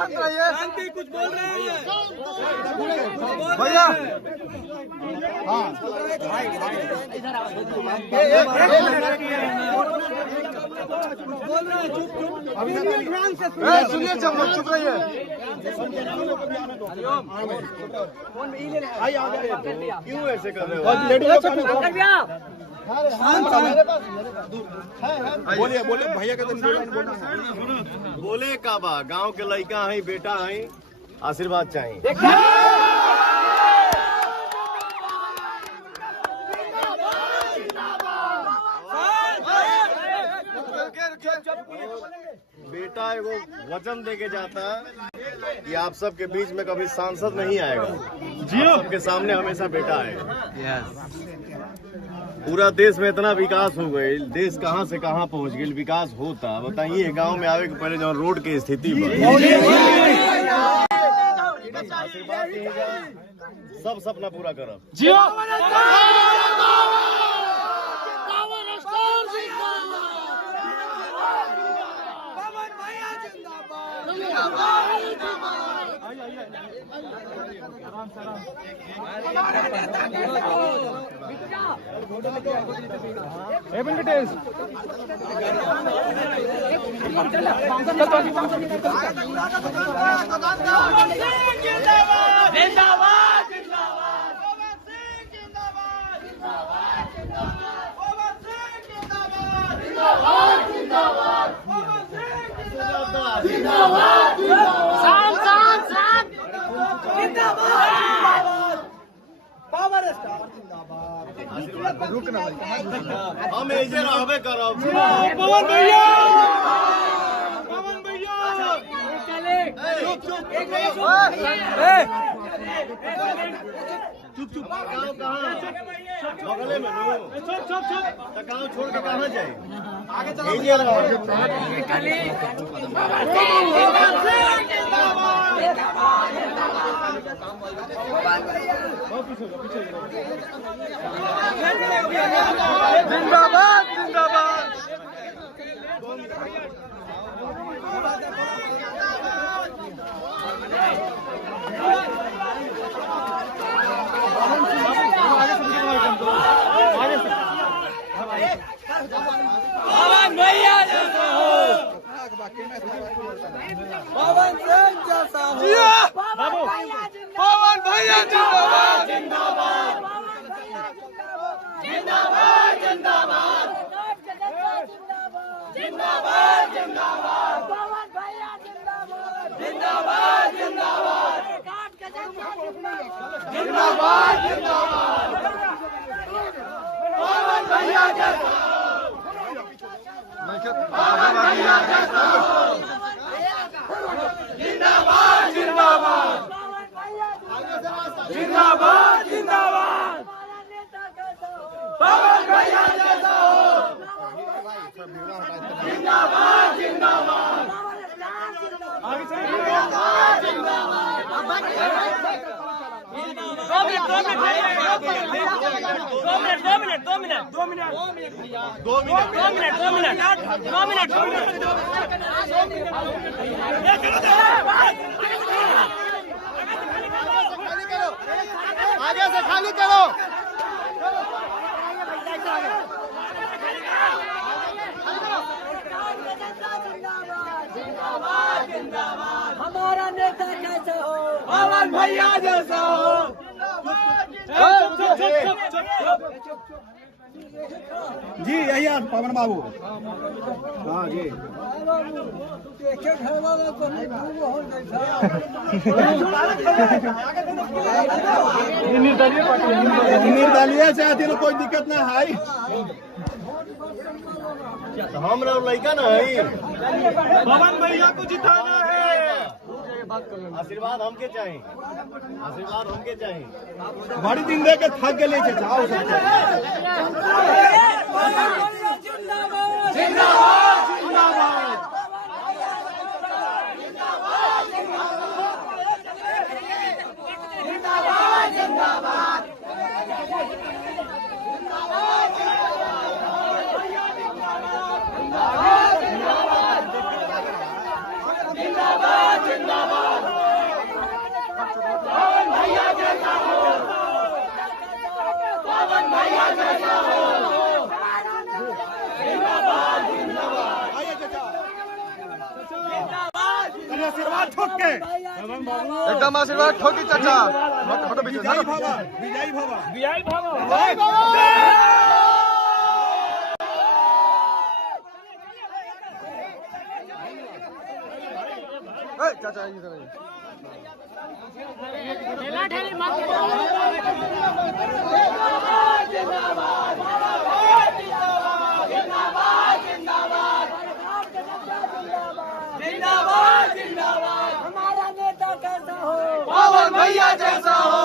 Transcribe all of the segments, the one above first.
शांति कुछ बोल रहे हैं भैया। बोल रहे हैं चुप चुप सुनिए चुप रहिए। क्यों ऐसे कर रहे हो? बोलिए बोलिए भैया के बोले का बा गाँव के लड़का है बेटा है आशीर्वाद चाहिए। बेटा एगो वचन देके जाता है कि आप सबके बीच में कभी सांसद नहीं आएगा, सबके सामने हमेशा बेटा आएगा। पूरा देश में इतना विकास हो गई, देश कहां से कहां पहुंच गई, विकास होता। बताइए गांव में आवे के पहले जो रोड की स्थिति आशीर्वाद सब सपना पूरा करब। हम ऐसे रहबे करब। पवन भैया चुप चुप गाँव कहाँ बगले में तो गाँव छोड़ के कहाँ जाए? आगे चलो। जिंदाबाद जिंदाबाद। पवन भैया जैसा हो, पवन सिंह जैसा हो, पवन भैया जिंदाबाद जिंदाबाद जिंदाबाद जिंदाबाद जिंदाबाद जिंदाबाद पवन भैया जिंदाबाद जिंदाबाद जिंदाबाद जिंदाबाद जिंदाबाद पवन भैया जैसा जिंदाबाद जिंदाबाद जिंदाबाद जिंदाबाद पवन भैया जैसा हो, जिंदाबाद जिंदाबाद आगे से खाली करो। हमारा नेता कैसा हो, पवन भैया जैसा हो। जी यही पवन बाबू। हाँ जी निर्दलीय से आती है, कोई दिक्कत ना है। हम लड़का ना है, पवन भैया को जिताना है। आशीर्वाद हमके चाहिए, आशीर्वाद हमके चाहिए। बड़ी दिन दे के थक गए जाओ जिंदाबाद जिंदाबाद ठोक के एकदम आशीर्वाद ठोकी चाचा फोटो विजयी भवा विजयी भवा विजयी भव चाचा जिंदाबाद जिंदाबाद हमारा नेता कैसा हो पवन भैया जैसा हो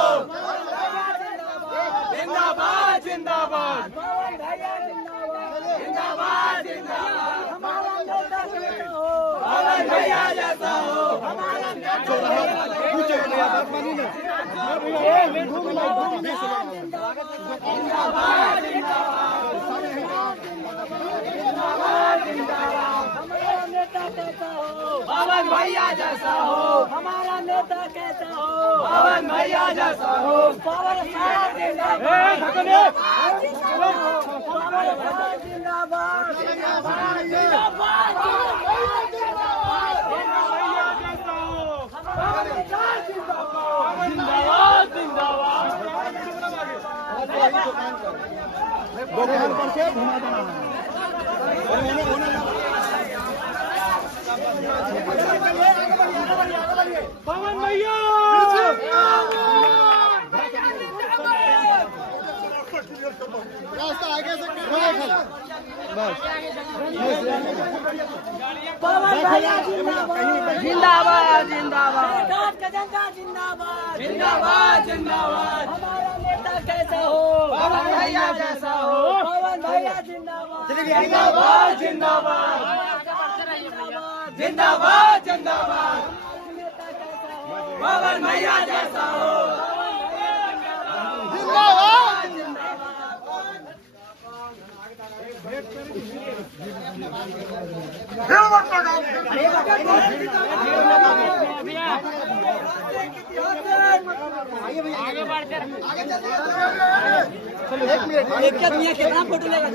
जिंदाबाद जिंदाबाद पवन भैया जिंदाबाद जिंदाबाद हमारा नेता कैसा हो पवन भैया जैसा हो हमारा पवन भैया जैसा हो हमारा नेता कैसा हो पवन भैया जैसा हो पवन जिंदाबाद दोपहर पर से घुमा देना पवन भैया रास्ता आगे से पवन भैया जिंदाबाद जिंदाबाद जिंदाबाद जिंदाबाद जिंदाबाद हमारा नेता कैसा हो पवन भैया जैसा हो पवन भैया जिंदाबाद जिंदाबाद जिंदाबाद जिंदाबाद जिंदाबाद पवन भैया जैसा हो आगे बढ़ते एक मिनट कितना फोटो लेगा